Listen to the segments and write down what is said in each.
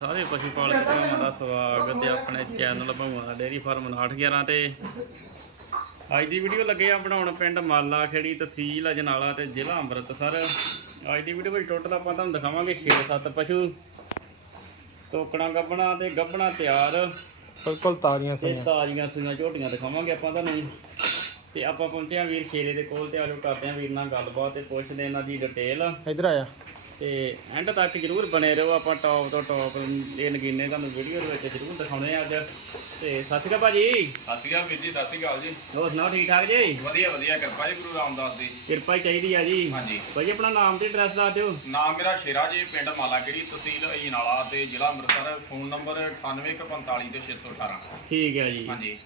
ਸਾਰੇ ਪਸ਼ੂ ਪਾਲਕ ਭਰਾਵਾਂ ਦਾ ਸਵਾਗਤ ਹੈ ਆਪਣੇ ਚੈਨਲ ਭਗਵਾਨ ਡੇਰੀ ਫਾਰਮ 911 ਤੇ। ਅੱਜ ਦੀ ਵੀਡੀਓ ਲੱਗੇ ਆ ਬਣਾਉਣ ਪਿੰਡ ਮਾਲਾ ਖੇੜੀ ਤਹਿਸੀਲ ਅਜਨਾਲਾ ਤੇ ਜ਼ਿਲ੍ਹਾ ਅੰਮ੍ਰਿਤਸਰ। ਅੱਜ ਦੀ ਵੀਡੀਓ ਵਿੱਚ ਟੋਟਲ ਆਪਾਂ ਤੁਹਾਨੂੰ ਦਿਖਾਵਾਂਗੇ 6-7 ਪਸ਼ੂ। ਟੋਕਣਾ ਗੱਬਣਾ ਤੇ ਗੱਬਣਾ ਤਿਆਰ। ਬਿਲਕੁਲ ਤਾਜ਼ੀਆਂ ਤੇ ਸਹੀਆਂ ਤਾਜ਼ੀਆਂ ਸੂਈਆਂ ਝੋਟੀਆਂ ਦਿਖਾਵਾਂਗੇ ਆਪਾਂ ਤੁਹਾਨੂੰ। ਤੇ ਆਪਾਂ ਪਹੁੰਚੇ ਆ ਵੀਰ ਸ਼ੇਰੇ ਦੇ ਕੋਲ ਤੇ ਆਜੋ ਕਰਦੇ ਆ ਵੀਰ ਨਾਲ ਗੱਲਬਾਤ ਤੇ ਪੁੱਛਦੇ ਇਹਨਾਂ ਦੀ ਡਿਟੇਲ ਇਧਰ ਆਇਆ ਤੇ ਐਂਡ ਤੱਕ ਜਰੂਰ ਬਣੇ ਰਹੋ ਆਪਾਂ ਟੌਪ ਤੋਂ ਟੌਪ ਇਹ ਨਗੀਨੇ ਤੁਹਾਨੂੰ ਵੀਡੀਓ ਦੇ ਵਿੱਚ ਜਰੂਰ ਦਿਖਾਉਣੇ ਆ ਅੱਜ। ਤੇ ਸਤਿ ਸ਼੍ਰੀ ਅਕਾਲ ਭਾਜੀ। ਸਤਿ ਸ਼੍ਰੀ ਅਕਾਲ ਵੀਰ ਜੀ ਸਤਿ ਸ਼੍ਰੀ ਅਕਾਲ ਜੀ। ਹੋਰ ਸੁਣਾਓ ਠੀਕ ਠਾਕ ਜੀ? ਵਧੀਆ ਵਧੀਆ ਕਿਰਪਾ ਜੀ ਗੁਰੂ ਰਾਮਦਾਸ ਦੀ। ਕਿਰਪਾ ਹੀ ਚਾਹੀਦੀ ਆ ਜੀ। ਹਾਂਜੀ। ਭਾਜੀ ਆਪਣਾ ਨਾਮ ਤੇ ਐਡਰੈਸ ਦੱਸ ਦਿਓ। ਨਾਮ ਮੇਰਾ ਸ਼ੇਰਾ ਜੀ ਪਿੰਡ ਮਾਲਾਗਿਰੀ ਤਹਿਸੀਲ ਅਜਨਾਲਾ ਤੇ ਜ਼ਿਲ੍ਹਾ ਅੰਮ੍ਰਿਤਸਰ ਫੋਨ ਨੰਬਰ 9845 ਤੇ 618 ਠੀਕ ਹੈ ਜੀ। ਹਾਂਜੀ।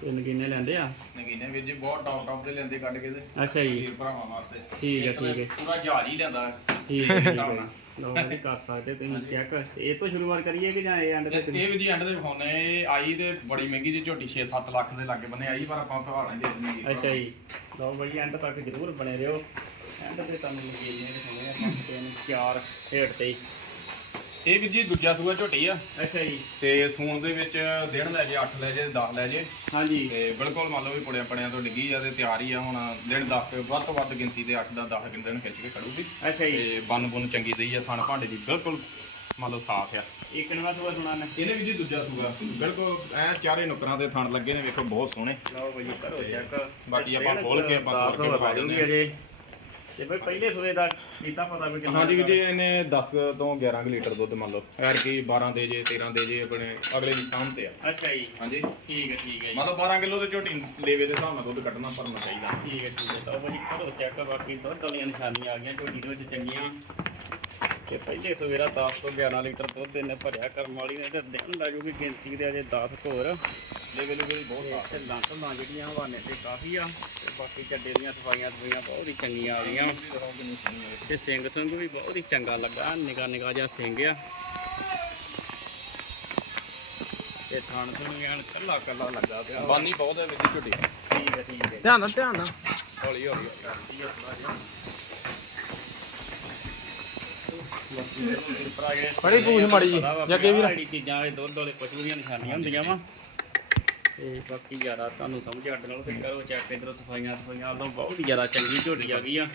ਤੇ ਨਗੀਨੇ ਲੈਂਦੇ ਆ? ਨਗੀਨੇ ਵੀਰ ਜੀ ਬਹੁਤ ਟੌਪ ਟੌਪ ਦੇ ਲੈਂਦੇ ਕੱਢ ਕੇ ਤੇ ਅੱਛਾ ਜੀ। ਵੀਰ ਭਰਾਵਾਂ ਵਾਸਤੇ। ਠੀਕ ਹੈ, ਤਾਂ ਠੀਕ ਹੈ। ਪੂਰਾ ਜਹਾਜ਼ ਹੀ ਲੈਂਦਾ। ਠੀਕ ਹੈ ਠੀਕ ਹੈ। ਲਓ ਜੀ ਕਰ ਸਕਦੇ ਤੁਸੀਂ ਚੈੱਕ ਇਹ ਤੋਂ ਸ਼ੁਰੂਆਤ ਕਰੀਏ ਕਿ ਜਾਂ ਇਹ ਐਂਡ ਤੇ ਤੇ ਇਹ ਵੀ ਜੀ ਐਂਡ ਦੇ ਵਿਖਾਉਣੇ ਇਹ ਆਈ ਤੇ ਬੜੀ ਮਹਿੰਗੀ ਜੀ ਝੋਟੀ 6-7 ਲੱਖ ਦੇ ਲਾਗੇ ਬੰਨੇ ਆਈ ਪਰ ਆਪਾਂ ਭਵਾਣੇ ਦੇ ਦਿੰਦੇ ਅੱਛਾ ਜੀ। ਲਓ ਭਾਜੀ ਐਂਡ ਤੱਕ ਜਰੂਰ ਬਣੇ ਰਹੋ। ਐਂਡ ਤੇ ਤੁਹਾਨੂੰ ਨਗੀਨੇ ਦਿਖਾਉਣੇ ਆ ਪੰਜ ਤਿੰਨ ਚਾਰ ਹੇਠ ਤੇ। ਹੀ। ਇਹ ਵੀ ਜੀ ਦੂਜਾ ਸੂਆ ਝੋਟੀ ਆ। ਅੱਛਾ ਜੀ। ਤੇ ਸੂਣ ਦੇ ਵਿੱਚ ਦਿਨ ਲੈ ਜੇ 8 ਲੈ ਜੇ 10 ਲੈ ਜੇ। ਹਾਂਜੀ। ਤੇ ਬਿਲਕੁਲ ਮੰਨ ਲਓ ਵੀ ਪੁੜਿਆਂ ਪੜਿਆਂ ਤੋਂ ਡਿੱਗੀ ਆ ਤੇ ਤਿਆਰ ਹੀ ਆ ਹੁਣ ਦਿਨ 10 ਤੇ ਵੱਧ ਤੋਂ ਵੱਧ ਗਿਣਤੀ ਦੇ 8 ਦਾ 10 ਦਿਨ ਖਿੱਚ ਕੇ ਖੜੂਗੀ। ਅੱਛਾ ਜੀ। ਤੇ ਬੰਨ ਬੁੰਨ ਚੰਗੀ ਦਈ ਆ ਥਣ ਭਾਂਡੇ ਦੀ ਬਿਲਕੁਲ ਮੰਨ ਲਓ ਸਾਫ਼ ਆ। ਇੱਕ ਨਵਾਂ ਸੂਆ ਸੁਣਾ ਨੇ। ਇਹਨੇ ਵੀ ਜੀ ਦੂਜਾ ਸੂਗਾ ਬਿਲਕੁਲ ਐ ਚਾਰੇ ਨੁਕਰਾਂ ਦੇ ਥਣ ਲੱਗੇ ਨੇ ਵੇਖੋ ਬਹੁਤ ਸੋਹਣੇ। ਲਓ ਬਈ ਕਰੋ ਚੈੱਕ ਬਾਕੀ ਆਪਾਂ ਖੋਲ ਕੇ ਆਪਾਂ ਤੋੜ ਕੇ ਦਿੰਦੇ ਹਾਂ। ਤੇ ਬਈ ਪਹਿਲੇ ਸੂਏ ਦਾ ਕੀਤਾ ਪਤਾ ਵੀ ਕਿੰਨਾ ਹਾਂਜੀ ਜੀ ਇਹਨੇ 10 ਤੋਂ 11 ਕੁ ਲੀਟਰ ਦੁੱਧ ਮੰਨ ਲਓ ਐਰ ਕੀ 12 ਦੇ ਜੇ 13 ਦੇ ਜੇ ਆਪਣੇ ਅਗਲੇ ਦੀ ਸਾਹਮ ਤੇ ਆ। ਅੱਛਾ ਜੀ। ਹਾਂਜੀ। ਠੀਕ ਹੈ ਠੀਕ ਹੈ ਜੀ। ਮੰਨ ਲਓ 12 ਕਿਲੋ ਦੇ ਝੋਟੀ ਲੇਵੇ ਦੇ ਹਿਸਾਬ ਨਾਲ ਦੁੱਧ ਕੱਢਣਾ ਭਰਨਾ ਚਾਹੀਦਾ। ਠੀਕ ਹੈ ਠੀਕ ਹੈ। ਤਾਂ ਬਈ ਕਰੋ ਚੈੱਕ ਬਾਕੀ ਦੁੱਧ ਵਾਲੀਆਂ ਨਿਸ਼ਾਨੀਆਂ ਆ ਗਈਆਂ ਝੋਟੀ ਦੇ ਵਿੱਚ ਚੰਗੀਆਂ। ਤੇ ਪਹਿਲੇ ਦਾ 10 ਤੋਂ 11 ਲੀਟਰ ਦੁੱਧ ਇਹਨੇ ਭਰਿਆ ਕਰਮ ਵਾਲੀ ਨੇ ਤੇ ਦਿਨ ਦਾ ਜੋ ਕਿ ਗਿਣਤੀ ਦੇ ਅਜੇ 10 ਹੋਰ ਲੇਵੇ ਲੇਵੇ ਦੀ ਬਹੁਤ ਸਾਫ਼ ਤੇ ਲੰਟ ਲਾਂ ਜਿਹੜੀਆਂ ਹਵਾਨੇ ਤੇ ਕਾਫੀ ਆ ਤੇ ਬਾਕੀ ਚੱਡੇ ਦੀਆਂ ਸਫਾਈਆਂ ਸਫਾਈਆਂ ਬਹੁਤ ਹੀ ਚੰਗੀਆਂ ਆ ਗਈਆਂ ਤੇ ਸਿੰਘ ਸੁੰਗ ਵੀ ਬਹੁਤ ਹੀ ਚੰਗਾ ਲੱਗਾ ਨਿਕਾ ਨਿਕਾ ਜਿਹਾ ਸਿੰਘ ਆ। ਤੇ ਥਣ ਥਣ ਗਿਆਨ ਕੱਲਾ ਕੱਲਾ ਲੱਗਾ ਪਿਆ। ਵਾ। ਬਾਨੀ ਬਹੁਤ ਹੈ ਵਿੱਚ ਝੋਟੀ। ਠੀਕ ਹੈ ਠੀਕ ਹੈ। ਧਿਆਨ ਨਾਲ ਧਿਆਨ ਨਾਲ। ਹੌਲੀ ਹੌਲੀ ਹੌਲੀ। ਬੜੀ ਪੂਛ ਮਾੜੀ ਜੀ। ਜੱਗੇ ਵੀਰ। ਜਿਹੜੀ ਚੀਜ਼ਾਂ ਇਹ ਦੁੱਧ ਵਾਲੇ ਪਸ਼ੂ ਦੀਆਂ ਨਿਸ਼ਾਨੀਆਂ ਹੁੰਦੀਆਂ ਵਾ। ਤੇ ਬਾਕੀ ਜ਼ਿਆਦਾ ਤੁਹਾਨੂੰ ਸਮਝ ਅੱਡ ਨਾਲ ਤੇ ਕਰੋ ਚੈੱਕ ਇਧਰੋਂ ਸਫਾਈਆਂ ਸਫਾਈਆਂ ਵੱਲੋਂ ਬਹੁਤ ਹੀ ਜ਼ਿਆਦਾ ਚੰਗੀ ਝੋਟੀ ਆ ਗਈ ਆ।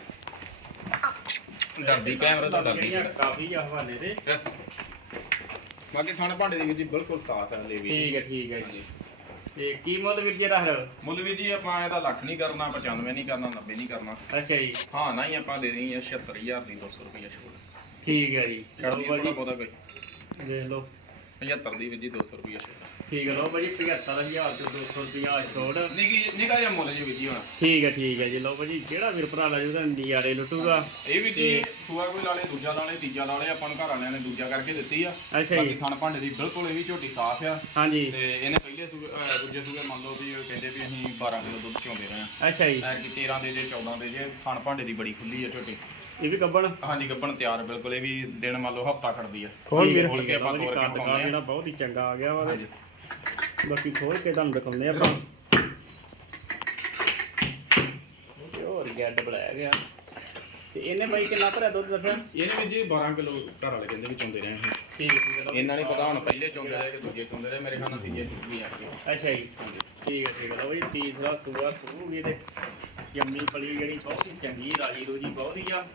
ਡਰਦੀ ਕੈਮਰਾ ਤਾਂ ਡਰਦੀ ਜਿਹੜੀਆਂ ਕਾਫੀ ਆ ਹਵਾਲੇ ਦੇ ਬਾਕੀ ਖਾਣ ਭਾਂਡੇ ਦੀ ਵੀ ਜੀ ਬਿਲਕੁਲ ਸਾਫ਼ ਹੈ ਲੇਵੇ ਠੀਕ ਹੈ ਠੀਕ ਹੈ ਜੀ। ਤੇ ਕੀ ਮੁੱਲ ਵੀਰ ਜੀ ਦਾ ਹੈ ਮੁੱਲ ਵੀ ਜੀ ਆਪਾਂ ਇਹਦਾ ਲੱਖ ਨਹੀਂ ਕਰਨਾ 95 ਨਹੀਂ ਕਰਨਾ 90 ਨਹੀਂ ਕਰਨਾ। ਅੱਛਾ ਜੀ। ਹਾਂ ਨਾ ਹੀ ਆਪਾਂ ਦੇ ਦੇਣੀ ਹੈ 76000 ਦੀ 200 ਰੁਪਏ ਛੋੜ ਠੀਕ ਹੈ ਜੀ। ਛੱਡ ਲਓ ਭਾਜੀ, ਬਹੁਤਾ ਕੋਈ ਦੇਖ ਲਓ। 75 ਦੀ ਵੀ ਜੀ 200 ਰੁਪਏ ਛੋੜ ਠੀਕ ਹੈ ਲਓ ਭਾਜੀ 75000 ਤੋਂ 200 ਰੁਪਿਆ ਛੋੜ ਨਿੱਕੀ ਨਿਕਾ ਜਿਹਾ ਮੁੱਲ ਜੀ ਵੀ ਜੀ ਹੁਣ। ਠੀਕ ਹੈ ਠੀਕ ਹੈ ਜੀ। ਲਓ ਭਾਜੀ ਜਿਹੜਾ ਵੀਰ ਭਰਾ ਲੈ ਜੂਗਾ ਨਜ਼ਾਰੇ ਲੁੱਟੂਗਾ। ਇਹ ਵੀ ਜੀ ਸੂਆ ਕੋਈ ਲਾਲੇ ਦੂਜਾ ਲਾਲੇ ਤੀਜਾ ਲਾਲੇ ਆਪਾਂ ਨੂੰ ਘਰ ਵਾਲਿਆਂ ਨੇ ਦੂਜਾ ਕਰਕੇ ਦਿੱਤੀ ਆ। ਅੱਛਾ ਬਾਕੀ ਜੀ ਖਾਣ ਭਾਂਡੇ ਦੀ ਬਿਲਕੁਲ ਇਹ ਵੀ ਝੋਟੀ ਸਾਫ਼ ਆ। ਹਾਂਜੀ। ਤੇ ਇਹਨੇ ਪਹਿਲੇ ਸੂਏ ਅਹ ਦੂਜੇ ਸੂਏ ਮੰਨ ਲਓ ਵੀ ਉਹ ਕਹਿੰਦੇ ਵੀ ਅਸੀਂ 12 ਕਿਲੋ ਦੁੱਧ ਚੋਂਦੇ ਰਹੇ ਆ। ਅੱਛਾ ਜੀ। ਐ ਕਿ 13 ਦੇ ਜੇ 14 ਦੇ ਜੇ ਖਾਣ ਭਾਂਡੇ ਦੀ ਬੜੀ ਖੁੱਲੀ ਆ ਝੋਟੀ। ਇਹ ਵੀ ਗੱਬਣ? ਹਾਂਜੀ ਗੱਬਣ ਤਿਆਰ ਬਿਲਕੁਲ ਇਹ ਵੀ ਦਿਨ ਮੰਨ ਲਓ ਹਫਤਾ ਖੜਦੀ ਆ। ਖੋਲ ਵੀਰ। ਖੋਲ ਕੇ ਆਪਾਂ ਤੋੜ ਕੇ ਕੱਦ ਪਾਉਂਦੇ ਆ। ਜਿਹੜਾ ਬਹੁਤ ਹੀ ਚੰਗਾ ਆ ਗਿਆ ਵਾ ਹਾਂਜੀ। ਬਾਕੀ ਖੋਲ ਕੇ ਤੁਹਾਨੂੰ ਦਿਖਾਉਂਦੇ ਆਪਾਂ। ਤੇ ਹੋਰ ਗੱਡ ਬੁਲਾਇਆ ਗਿਆ। ਤੇ ਇਹਨੇ ਬਾਈ ਕਿੰਨਾ ਭਰਿਆ ਦੁੱਧ ਦੱਸਿਆ? ਇਹਨੇ ਵੀ ਜੀ 12 ਕਿਲੋ ਘਰ ਵਾਲੇ ਕਹਿੰਦੇ ਵੀ ਚੋਂਦੇ ਰਹੇ ਅਸੀਂ ਠੀਕ ਹੈ ਠੀਕ ਹੈ। ਲਓ। ਇਹਨਾਂ ਨਹੀਂ ਪਤਾ ਹੁਣ ਪਹਿਲੇ ਚੋਂਦੇ ਰਹੇ ਕਿ ਦੂਜੇ ਚੋਂਦੇ ਰਹੇ ਮੇਰੇ ਖਿਆਲ ਨਾਲ ਤੀਜੇ ਆ ਅੱਛਾ ਜੀ। ਠੀਕ ਹੈ ਠੀਕ ਹੈ। ਲਓ ਜੀ ਤੀਸਰਾ ਸੂਆ ਸੂਗੀ ਤੇ ਜੰਮੀ ਪਲੀ ਜਿਹੜੀ ਬਹੁਤ ਹੀ ਚੰਗੀ ਰਾਜੀ ਰੂਜੀ ਬਹੁਤ ਹੀ ਆ।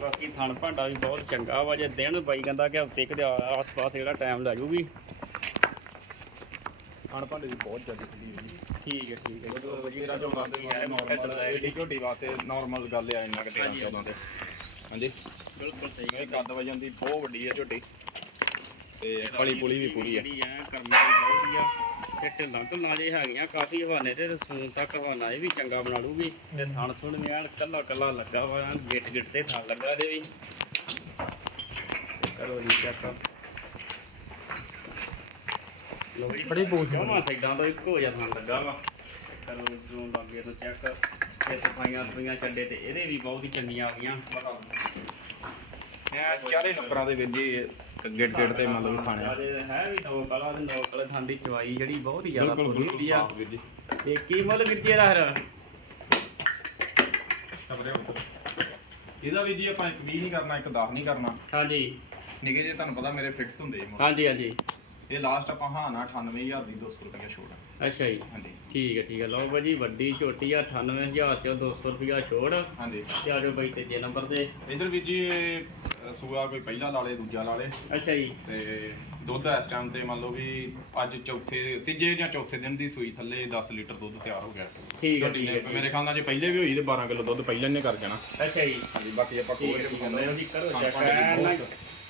ਬਾਕੀ ਥਣ ਭਾਂਡਾ ਵੀ ਬਹੁਤ ਚੰਗਾ ਵਾ ਜੇ ਦਿਨ ਬਾਈ ਕਹਿੰਦਾ ਕਿ ਹਫ਼ਤੇ ਕੁ ਆਸ-ਪਾਸ ਜਿਹੜਾ ਟਾਈਮ ਲੈ ਜੂਗੀ। ਖਾਣ ਭਾਂਡੇ ਦੀ ਬਹੁਤ ਜ਼ਿਆਦਾ ਹੈ ਠੀਕ ਹੈ ਠੀਕ ਹੈ। ਜਦੋਂ ਵਜੀਰਾ ਜੋ ਮੰਨਦੇ ਹੈ ਨਾਰਮਲ ਐਡੀ ਝੋਟੀ ਵਾਸਤੇ ਨਾਰਮਲ ਗੱਲ ਆ ਇੰਨਾ ਕਿ 13 14 ਤੇ। ਹਾਂਜੀ। ਬਿਲਕੁਲ ਸਹੀ ਇਹ ਕੱਦ ਵਜਨ ਦੀ ਬਹੁਤ ਵੱਡੀ ਹੈ ਝੋਟੀ। ਤੇ ਪਲੀ ਪੁਲੀ ਵੀ ਪੂਰੀ ਹੈ ਕਰਮੀ ਬਹੁਤ ਹੀ ਆ। ਤੇ ਢਿੱਲਾਂ ਢੁੱਲਾਂ ਜੇ ਹੈਗੀਆਂ ਕਾਫੀ ਹਵਾਨੇ ਤੇ ਸੂਨ ਤੱਕ ਹਵਾਨਾ ਇਹ ਵੀ ਚੰਗਾ ਬਣਾ ਲੂਗੀ ਤੇ ਥਣ ਸੁਣ ਨਿਆਣ ਕੱਲਾ ਕੱਲਾ ਲੱਗਾ ਵਾ ਗਿੱਟ ਗਿੱਟ ਤੇ ਥਣ ਲੱਗਾ ਇਹਦੇ ਵੀ। ਕਰੋ ਜੀ ਚੈੱਕ ਲੋ ਜੀ ਬੜੀ ਪੂਛ ਜਮਾ ਸਾਈਡਾਂ ਤੋਂ ਇੱਕੋ ਜਿਹਾ ਥਣ ਲੱਗਾ ਵਾ। ਕਰੋ ਜੂਨ ਲੱਗੇ ਤੋਂ ਚੈੱਕ ਇਹ ਸਫਾਈਆਂ ਸਫਾਈਆਂ ਚੱਡੇ ਤੇ ਇਹਦੇ ਵੀ ਬਹੁਤ ਹੀ ਚੰਗੀਆਂ ਆ ਗਈਆਂ। ਇਹ ਚਾਰੇ ਨੰਬਰਾਂ ਦੇ ਵਿੱਚ ਜੀ ਗਿੱਟ ਗਿੱਟ ਤੇ ਵੀ ਖਾਣੇ ਆ। ਹੈ ਵੀ ਦੋ ਕਲਾ ਦੇ ਦੋ ਕਲੇ ਦੀ ਚਵਾਈ ਜਿਹੜੀ ਬਹੁਤ ਹੀ ਜ਼ਿਆਦਾ ਬਿਲਕੁਲ ਬਿਲਕੁਲ ਹੁੰਦੀ ਆ। ਸਾਫ਼ ਵੀਰ ਜੀ। ਤੇ ਕੀ ਮੁੱਲ ਕੀਤੀ ਇਹਦਾ ਹਰ ਇਹਦਾ ਵੀ ਜੀ ਆਪਾਂ ਇੱਕ 20 ਨਹੀਂ ਕਰਨਾ ਇੱਕ 10 ਨਹੀਂ ਕਰਨਾ। ਹਾਂਜੀ। ਨਿੱਕੇ ਜੇ ਤੁਹਾਨੂੰ ਪਤਾ ਮੇਰੇ ਫਿਕਸ ਹੁੰਦੇ ਜੀ ਮੁੱਲ। ਹਾਂਜੀ ਹਾਂਜੀ। ਇਹ ਲਾਸਟ ਆਪਾਂ ਹਾਂ ਨਾ 98000 ਦੀ 200 ਰੁਪਏ ਛੋੜ। ਅੱਛਾ ਜੀ। ਹਾਂਜੀ। ਠੀਕ ਹੈ ਠੀਕ ਹੈ। ਲਓ ਭਾਜੀ ਵੱਡੀ ਝੋਟੀ ਆ 98000 ਚ 200 ਰੁਪਿਆ ਛੋੜ। ਹਾਂਜੀ। ਤੇ ਆ ਜਾਓ ਬਾਈ ਤੀਜੇ ਨੰਬਰ ਤੇ। ਇਧਰ ਵੀ ਜੀ ਇਹ ਸੂਆ ਕੋਈ ਪਹਿਲਾ ਲਾ ਲੇ ਦੂਜਾ ਲਾ ਲੇ। ਅੱਛਾ ਜੀ। ਤੇ ਦੁੱਧ ਇਸ ਟਾਈਮ ਤੇ ਮੰਨ ਲਓ ਵੀ ਅੱਜ ਚੌਥੇ ਤੀਜੇ ਜਾਂ ਚੌਥੇ ਦਿਨ ਦੀ ਸੂਈ ਥੱਲੇ 10 ਲੀਟਰ ਦੁੱਧ ਤਿਆਰ ਹੋ ਗਿਆ। ਠੀਕ ਹੈ ਠੀਕ ਹੈ ਮੇਰੇ ਖਿਆਲ ਨਾਲ ਜੇ ਪਹਿਲੇ ਵੀ ਹੋਈ ਤੇ 12 ਕਿਲੋ ਦੁੱਧ ਪਹਿਲਾਂ ਨੇ ਕਰ ਜਾਣਾ। ਅੱਛਾ ਜੀ। ਹਾਂਜੀ ਬਾਕੀ ਆਪਾਂ ਠੀਕ ਕੋਲ ਹੈ ਠੀਕ ਹੈ। ਪਾਉਂਦੇ ਲਓ ਜੀ ਕਰੋ ਚੈੱਕ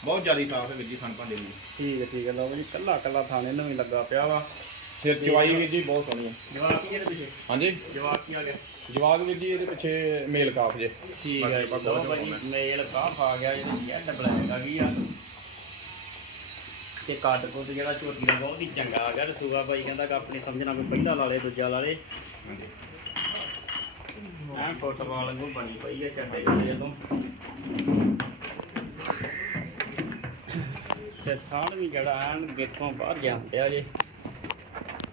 ਬਹੁਤ- ਜ਼ਿਆਦਾ ਸਾਫ਼ ਹੈ ਵੀਰ ਜੀ ਖਾਣ ਭਾਂਡੇ ਦੀ ਠੀਕ ਹੈ ਠੀਕ ਹੈ ਲਓ ਜੀ ਕੱਲਾ ਕੱਲਾ ਥਾਣੇ ਨੂੰ ਵੀ ਲੱਗਾ ਪਿਆ ਵਾ। ਫਿਰ ਚਵਾਈ ਵੀਰ ਜੀ ਬਹੁਤ ਸੋਹਣੀ ਹੈ। ਜਵਾਬ ਕੀ ਇਹਦੇ ਪਿੱਛੇ? ਹਾਂਜੀ? ਜਵਾਬ ਕੀ ਆ ਗਿਆ। ਜਵਾਗ ਵੀਰ ਜੀ ਇਹਦੇ ਪਿੱਛੇ ਮੇਲ ਕਾਫ ਜੇ। ਠੀਕ ਹੈ ਲਓ ਭਾਜੀ ਮੇਲ ਕਾਫ ਆ ਗਿਆ ਇਹਦੀ ਜੈਡ ਬਲੈਕ ਆ ਗਈ ਆ। ਤੇ ਕੱਟ ਕੁੱਟ ਜਿਹੜਾ ਝੋਟੀ ਦਾ ਬਹੁਤ ਹੀ ਚੰਗਾ ਆ ਗਿਆ ਤੇ ਸੂਆ ਭਾਈ ਕਹਿੰਦਾ ਕਿ ਆਪਣੀ ਸਮਝਣਾ ਕੋਈ ਪਹਿਲਾ ਲਾ ਲੇ ਦੂਜਾ ਲਾ ਲੇ। ਹਾਂਜੀ। ਐ ਫੁੱਟਬਾਲ ਵਾਂਗੂ ਬਣੀ ਪਈ ਹੈ ਚੱਡੇ ਜਿਹੜੇ ਤੋਂ ਥਾਣ ਵੀ ਜਿਹੜਾ ਐਨ ਗੇਟੋਂ ਬਾਹਰ ਜਾਂਦਿਆ ਜੇ।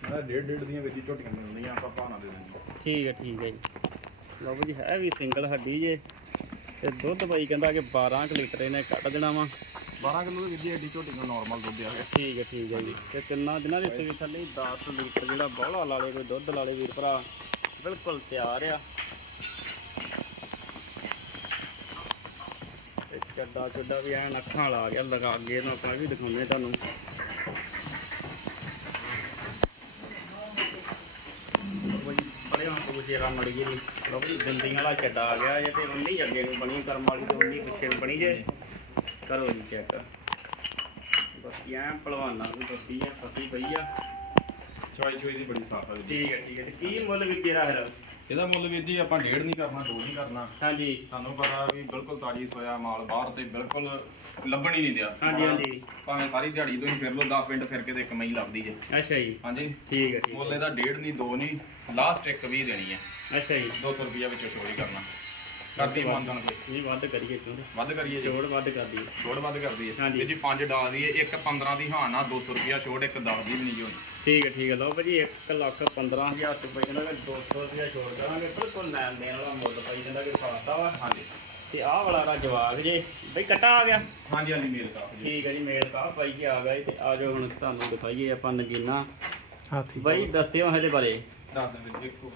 ਮੈਂ ਡੇਢ ਡੇਢ ਦੀਆਂ ਜੀ ਝੋਟੀਆਂ ਮਿਲਦੀਆਂ ਆਪਾਂ ਭਾਣਾ ਦੇ ਦਿੰਦੇ ਠੀਕ ਹੈ ਠੀਕ ਹੈ ਜੀ। ਲਓ ਜੀ ਹੈ ਵੀ ਸਿੰਗਲ ਹੱਡੀ ਜੇ। ਤੇ ਦੁੱਧ ਭਾਈ ਕਹਿੰਦਾ ਕਿ 12 ਕੁ ਲੀਟਰ ਇਹਨੇ ਕੱਢ ਦੇਣਾ ਵਾ। 12 ਕਿਲੋ ਦੀ ਐਡੀ ਝੋਟੀ ਨੂੰ ਨਾਰਮਲ ਦੁੱਧ ਆ ਗਿਆ। ਠੀਕ ਹੈ ਠੀਕ ਹੈ ਜੀ। ਤੇ ਤਿੰਨਾਂ ਦਿਨਾਂ ਦੇ ਉੱਤੇ ਵੀ ਥੱਲੇ 10 ਲੀਟਰ ਜਿਹੜਾ ਬੌਲਾ ਲਾਲੇ ਕੋਈ ਦੁੱਧ ਲਾਲੇ ਵੀਰ ਭਰਾ। ਬਿਲਕੁਲ ਤਿਆਰ ਆ। ਚੱਡਾ ਚੱਡਾ ਵੀ ਐਨ ਅੱਖਾਂ ਲਾ ਗਿਆ ਲਗਾ ਅੱਗੇ ਇਹਨੂੰ ਆਪਾਂ ਵੀ ਦਿਖਾਉਂਦੇ ਤੁਹਾਨੂੰ। ਲਓ ਜੀ, ਬੜੇ ਹਾਂ ਤੋਂ ਜੇਰਾ ਮੜੀ ਜੀ ਲੋ ਵੀ ਦੰਦੀਆਂ ਵਾਲਾ ਚੱਡਾ ਆ ਗਿਆ ਜੇ ਤੇ ਉੰਨੀ ਅੱਗੇ ਨੂੰ ਬਣੀ ਕਰਮ ਵਾਲੀ ਤੇ ਉੰਨੀ ਪਿੱਛੇ ਨੂੰ ਬਣੀ ਜੇ। ਕਰੋ ਜੀ ਚੈੱਕ ਬਾਕੀ ਐਂ ਭਲਵਾਨਾਂ ਨੂੰ ਦੱਸੀ ਆ ਫਸੀ ਪਈ ਆ। ਚਵਾਈ ਚਵਾਈ ਦੀ ਬੜੀ ਸਾਫ਼ ਜੀ। ਠੀਕ ਹੈ ਠੀਕ ਹੈ ਤੇ ਕੀ ਮੁੱਲ ਵੀ ਤੇਰਾ ਹੈ ਇਹਦਾ ਮੁੱਲ ਵੀਰ ਜੀ ਆਪਾਂ ਡੇਢ ਨਹੀਂ ਕਰਨਾ ਦੋ ਨਹੀਂ ਕਰਨਾ। ਹਾਂਜੀ। ਤੁਹਾਨੂੰ ਪਤਾ ਵੀ ਬਿਲਕੁਲ ਤਾਜੀ ਸੋਇਆ ਮਾਲ ਬਾਹਰ ਤੇ ਬਿਲਕੁਲ ਲੱਭਣ ਹੀ ਨਹੀਂ ਦਿਆ। ਹਾਂਜੀ ਹਾਂਜੀ। ਭਾਵੇਂ ਸਾਰੀ ਦਿਹਾੜੀ ਤੁਸੀਂ ਫਿਰ ਲਓ 10 ਮਿੰਟ ਫਿਰ ਕੇ ਤੇ ਇੱਕ ਮਈ ਲੱਭਦੀ ਜੇ। ਅੱਛਾ ਜੀ। ਹਾਂਜੀ। ਠੀਕ ਹੈ ਠੀਕ ਮੁੱਲ ਇਹਦਾ ਡੇਢ ਨਹੀਂ ਦੋ ਨਹੀਂ ਲਾਸਟ ਇੱਕ ਵੀ ਦੇਣੀ ਹੈ। ਅੱਛਾ ਜੀ। 200 ਰੁਪਿਆ ਵਿੱਚੋਂ ਚੋਰੀ ਕਰਨਾ। ਕਰਦੀ ਮੰਨਦਨ ਕੋਈ ਨਹੀਂ ਵੱਧ ਕਰੀਏ ਕਿਉਂ ਵੱਧ ਕਰੀਏ ਜੀ। ਜੋੜ ਵੱਧ ਕਰ ਦਈਏ ਛੋੜ ਵੱਧ ਕਰਦੀ ਹੈ। ਹਾਂਜੀ। ਵੀਰ ਜੀ 5 ਡਾਲ ਦੀ ਹੈ ਇੱਕ 15 ਦੀ ਹਾਂ ਨਾ 200 ਰੁਪਿਆ ਛੋੜ ਇੱਕ 10 ਦੀ ਵੀ ਨਹੀਂ ਹੋਣੀ ਠੀਕ ਹੈ ਠੀਕ ਹੈ। ਲਓ ਭਾਜੀ 1 ਲੱਖ 15000 ਰੁਪਏ ਕਹਿੰਦਾ ਕਿ 200 ਰੁਪਏ ਛੋੜ ਕਰਾਂਗੇ। ਬਿਲਕੁਲ ਲੈਣ ਦੇਣ ਵਾਲਾ ਮੁੱਲ ਭਾਈ ਕਹਿੰਦਾ ਕਿ ਖਾਤਾ ਵਾ। ਹਾਂਜੀ। ਤੇ ਆਹ ਵਾਲਾ ਦਾ ਜਵਾਬ ਜੇ ਬਈ ਕੱਟਾ ਆ ਗਿਆ। ਹਾਂਜੀ ਹਾਂਜੀ ਮੇਲ ਕਾਫ ਜੀ ਠੀਕ ਹੈ ਜੀ ਮੇਲ ਕਾ ਭਾਈ ਜੀ ਆ ਗਿਆ ਜੀ। ਤੇ ਆ ਜਾਓ ਹੁਣ ਤੁਹਾਨੂੰ ਦਿਖਾਈਏ ਆਪਾਂ ਨਗੀਨਾ ਹਾਥੀ ਬਾਈ ਦੱਸਿਓ ਇਹਦੇ ਬਾਰੇ। ਦੱਸ ਦਿੰਦੇ ਜੀ ਦੇਖੋ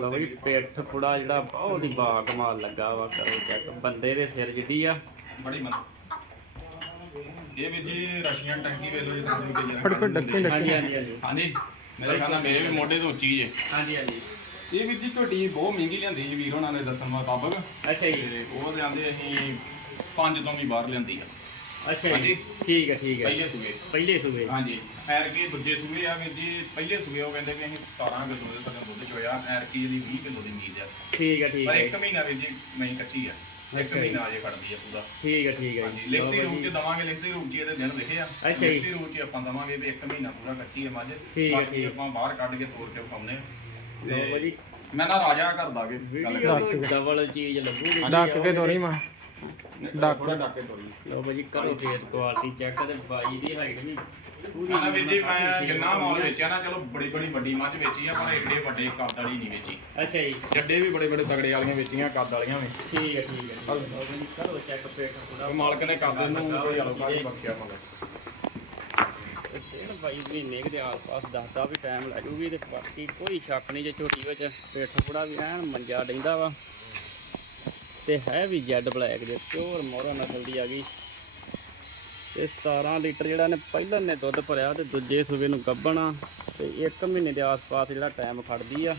ਲਓ ਜੀ ਪੇਟ ਫੁੜਾ ਜਿਹੜਾ ਬਹੁਤ ਹੀ ਬਾ ਕਮਾਲ ਲੱਗਾ ਵਾ ਕਰੋ ਚੈੱਕ ਬੰਦੇ ਦੇ ਸਿਰ ਜਿੱਡੀ ਆ। ਬੜੀ ਮਨ ਇਹ ਵੀ ਜੀ ਰਸ਼ੀਅਨ ਟੰਕੀ ਵੇਲੋ ਜੀ ਤੁਹਾਨੂੰ ਕਹੀ ਫੜ ਫੜ ਡੱਕੇ ਹਾਂਜੀ ਡੱਕੇ। ਹਾਂਜੀ ਹਾਂਜੀ ਹਾਂਜੀ। ਮੇਰੇ ਖਿਆਲ ਨਾਲ ਮੇਰੇ ਵੀ ਮੋਢੇ ਤੋਂ ਉੱਚੀ ਜੇ। ਹਾਂਜੀ ਹਾਂਜੀ। ਇਹ ਵੀਰ ਜੀ ਝੋਟੀ ਬਹੁਤ ਮਹਿੰਗੀ ਲਿਆਂਦੀ ਜੀ ਵੀਰ ਉਹਨਾਂ ਨੇ ਦੱਸਣ ਮੁਤਾਬਕ। ਅੱਛਾ ਜੀ। ਤੇ ਉਹ ਲਿਆਂਦੇ ਅਸੀਂ ਪੰਜ ਤੋਂ ਵੀ ਬਾਹਰ ਲਿਆਂਦੀ ਆ। ਅੱਛਾ ਜੀ ਹਾਂਜੀ। ਠੀਕ ਹੈ ਠੀਕ ਹੈ। ਪਹਿਲੇ ਸੂਏ। ਪਹਿਲੇ ਸੂਏ। ਹਾਂਜੀ ਐਰ ਕੀ ਦੂਜੇ ਸੂਏ ਆ ਵੀਰ ਜੀ ਪਹਿਲੇ ਸੂਏ ਉਹ ਕਹਿੰਦੇ ਵੀ ਅਸੀਂ 17 ਕਿਲੋ ਦੇ ਤੱਕ ਦੁੱਧ ਚੋਇਆ ਐਰ ਕੀ ਦੀ 20 ਕਿਲੋ ਦੀ ਉਮੀਦ ਆ। ਠੀਕ ਹੈ ਠੀਕ ਪਰ ਹੈ। ਇੱਕ ਮਹੀਨਾ ਵੀਰ ਜੀ ਨਹੀਂ ਕੱਚੀ ਆ। ਇੱਕ ਅੱਛਾ ਜੀ। ਮਹੀਨਾ ਅਜੇ ਖੜਦੀ ਆ ਪੂਰਾ। ਠੀਕ ਹੈ ਠੀਕ ਹੈ। ਹਾਂਜੀ ਜੀ ਲਿਖਤੀ ਲਓ ਰੂਪ ਜੀ। ਚ ਦਵਾਂਗੇ ਲਿਖਤੀ ਰੂਪ ਚ ਇਹਦੇ ਦਿਨ ਲਿਖੇ ਆ। ਅੱਛਾ ਜੀ। ਲਿਖਤੀ ਰੂਪ ਚ ਆਪਾਂ ਦਵਾਂਗੇ ਵੀ ਇੱਕ ਮਹੀਨਾ ਪੂਰਾ ਕੱਚੀ ਹੈ ਮੱਝ। ਠੀਕ ਹੈ, ਬਾਕੀ ਠੀਕ। ਆਪਾਂ ਬਾਹਰ ਕੱਢ ਕੇ ਤੋੜ ਕੇ ਵਿਖਾਉਂਦੇ ਲਓ ਜੀ ਮੈਂ ਨਾ ਰਾਜਾ ਘਰ ਦਾ ਕੇ ਵੀਡੀਓ ਨੂੰ ਡਬਲ ਚੀਜ਼ ਲੱਗੂਗੀ। ਡੱਕ ਕੇ ਤੋਰੀ ਮਾਂ। ਥੋੜਾ ਡੱਕ ਕੇ ਤੋਰੀ ਲਓ ਭਾਜੀ ਕਰੋ ਫੇਸ ਕੁਆਲਿਟੀ ਚੈੱਕ ਤੇ ਬਾਈ ਦੀ ਹਾਈਟ ਵੀ। ਪੂਰੀ ਨਾ ਵੀਰ ਜੀ ਮੈਂ ਠੀਕ ਜਿੰਨਾ ਮਾਲ ਹੋਣੀ ਆ। ਵੇਚਿਆ ਨਾ ਚਲੋ ਬੜੀ ਬੜੀ ਵੱਡੀ ਮੱਝ ਵੇਚੀ ਆ ਪਰ ਏਡੇ ਵੱਡੇ ਕੱਦ ਵਾਲੀ ਨਹੀਂ ਵੇਚੀ। ਅੱਛਾ ਜੀ। ਜੱਡੇ ਵੀ ਬੜੇ ਬੜੇ ਤਗੜੇ ਵਾਲੀਆਂ ਵੇਚੀਆਂ ਕੱਦ ਵਾਲੀਆਂ ਵੀ। ਠੀਕ ਹੈ ਠੀਕ ਹੈ ਲਓ ਭਾਜੀ ਕਰੋ ਚੈੱਕ ਪੇਟ ਪੂਰਾ ਮਾਲਕ ਨੇ ਕੱਦ ਨੂੰ ਕੋਈ ਹਲਕਾ ਨਹੀਂ ਬਖਸ਼ਿਆ ਮਗਰ ਡੇਢ ਬਾਈ ਮਹੀਨੇ ਕੁ ਦੇ ਆਸ-ਪਾਸ ਦੱਸਦਾ ਵੀ ਟਾਈਮ ਲੈ ਜੂਗੀ ਤੇ ਬਾਕੀ ਕੋਈ ਸ਼ੱਕ ਨਹੀਂ ਜੇ ਝੋਟੀ ਵਿੱਚ ਪੇਟ ਥੋੜਾ ਵੀ ਐਨ ਮੰਜਾ ਡੈਂਦਾ ਵਾ। ਤੇ ਹੈ ਵੀ ਜੈਡ ਬਲੈਕ ਦੇ ਪਿਓਰ ਮੋਹਰਾ ਨਸਲ ਦੀ ਆ ਗਈ। ਤੇ 17 ਲੀਟਰ ਜਿਹੜਾ ਨੇ ਪਹਿਲਾਂ ਨੇ ਦੁੱਧ ਭਰਿਆ ਤੇ ਦੂਜੇ ਸੂਬੇ ਨੂੰ ਗੱਭਣਾ ਤੇ 1 ਮਹੀਨੇ ਦੇ ਆਸ-ਪਾਸ ਜਿਹੜਾ ਟਾਈਮ ਖੜਦੀ ਆ।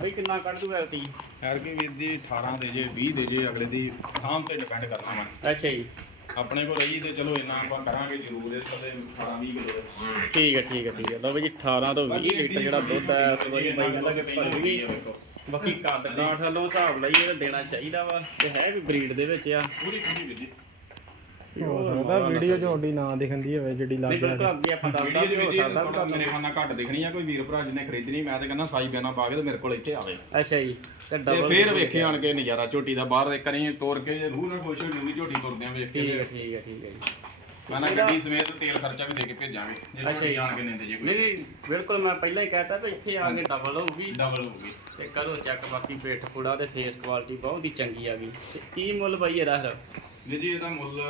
ਬਈ ਕਿੰਨਾ ਕੱਢ ਦੂ ਐਲਟੀ ਐਰ ਕੀ ਵੀਰ ਜੀ 18 ਦੇ ਜੇ 20 ਦੇ ਜੇ ਅਗਲੇ ਦੀ ਸਾਂਭ ਤੇ ਡਿਪੈਂਡ ਕਰਨਾ ਵਾ ਅੱਛਾ ਜੀ। ਆਪਣੇ ਕੋਲ ਰਹੀ ਤੇ ਚਲੋ ਇੰਨਾ ਆਪਾਂ ਕਰਾਂਗੇ ਜ਼ਰੂਰ ਇਹ ਕਦੇ 18 20 ਕਿਲੋ ਠੀਕ ਹੈ ਠੀਕ ਹੈ ਠੀਕ ਹੈ। ਲਓ ਜੀ 18 ਤੋਂ 20 ਲੀਟਰ ਜਿਹੜਾ ਦੁੱਧ ਹੈ ਇਸ ਵਾਰੀ ਬਾਈ ਕਹਿੰਦਾ ਕਿ ਭਰੂਗੀ ਬਾਕੀ ਕੱਦ ਕਾਠ ਵੱਲੋਂ ਹਿਸਾਬ ਲਈਏ ਤਾਂ ਦੇਣਾ ਚਾਹੀਦਾ ਵਾ ਤੇ ਹੈ ਵੀ ਬਰੀਡ ਦੇ ਵਿੱਚ ਆ। ਪੂਰੀ ਪੂਰੀ ਵੀਰ ਜੀ ਹੋ ਸਕਦਾ ਵੀਡੀਓ ਚ ਓਡੀ ਨਾ ਦਿਖੰਦੀ ਹੋਵੇ ਜਿਹੜੀ ਲੱਗ ਨਹੀਂ ਗਿਆ ਬਿਲਕੁਲ ਅੱਗੇ ਆਪਾਂ ਦੱਸਦਾ ਵੀਡੀਓ ਦੇ ਹੋ ਵਿੱਚ ਥੋੜਾ ਮੇਰੇ ਖਾਨਾ ਘੱਟ ਦਿਖਣੀ ਆ ਕੋਈ ਵੀਰ ਭਰਾ ਜਿਹਨੇ ਖਰੀਦਣੀ ਮੈਂ ਤੇ ਕਹਿੰਦਾ ਸਾਈ ਬਿਆਨਾ ਪਾ ਕੇ ਤੇ ਮੇਰੇ ਕੋਲ ਇੱਥੇ ਆਵੇ। ਅੱਛਾ ਜੀ ਤੇ ਤੇ ਡਬਲ ਫੇਰ ਵੇਖੇ ਆਣ ਕੇ ਨਜ਼ਾਰਾ ਝੋਟੀ ਦਾ ਬਾਹਰ ਇੱਕ ਵਾਰੀ ਤੋੜ ਕੇ ਜੇ ਰੂਹ ਨਾਲ ਖੁਸ਼ ਹੋ ਜੂਗੀ ਝੋਟੀ ਤੁਰਦਿਆਂ ਵੇਖ ਕੇ ਠੀਕ ਹੈ ਠੀਕ ਹੈ ਠੀਕ ਹੈ ਜੀ। ਮੈਂ ਨਾ ਗੱਡੀ ਸਮੇਤ ਤੇਲ ਖਰਚਾ ਵੀ ਦੇ ਕੇ ਭੇਜਾਂਗੇ ਜੇ ਝੋਟੀ। ਜਾਣ ਕੇ ਦਿੰਦੇ ਜੇ ਨਹੀਂ ਕੋਈ। ਨਹੀਂ ਬਿਲਕੁਲ ਮੈਂ ਪਹਿਲਾਂ ਹੀ ਕਹਿਤਾ ਵੀ ਇੱਥੇ ਆ ਕੇ ਡਬਲ ਹੋਊਗੀ। ਡਬਲ ਹੋਊਗੀ। ਤੇ ਕਰੋ ਚੈੱਕ ਬਾਕੀ ਪੇਟ ਫੂੜਾ ਤੇ ਫੇਸ ਕੁਆਲਿਟੀ ਬਹੁਤ ਹੀ ਚੰਗੀ ਆ ਗਈ। ਤੇ ਕੀ ਮੁੱਲ ਬਈ ਇਹਦਾ ਫਿਰ? ਵੀਰ ਜੀ ਇਹਦਾ ਮੁੱਲ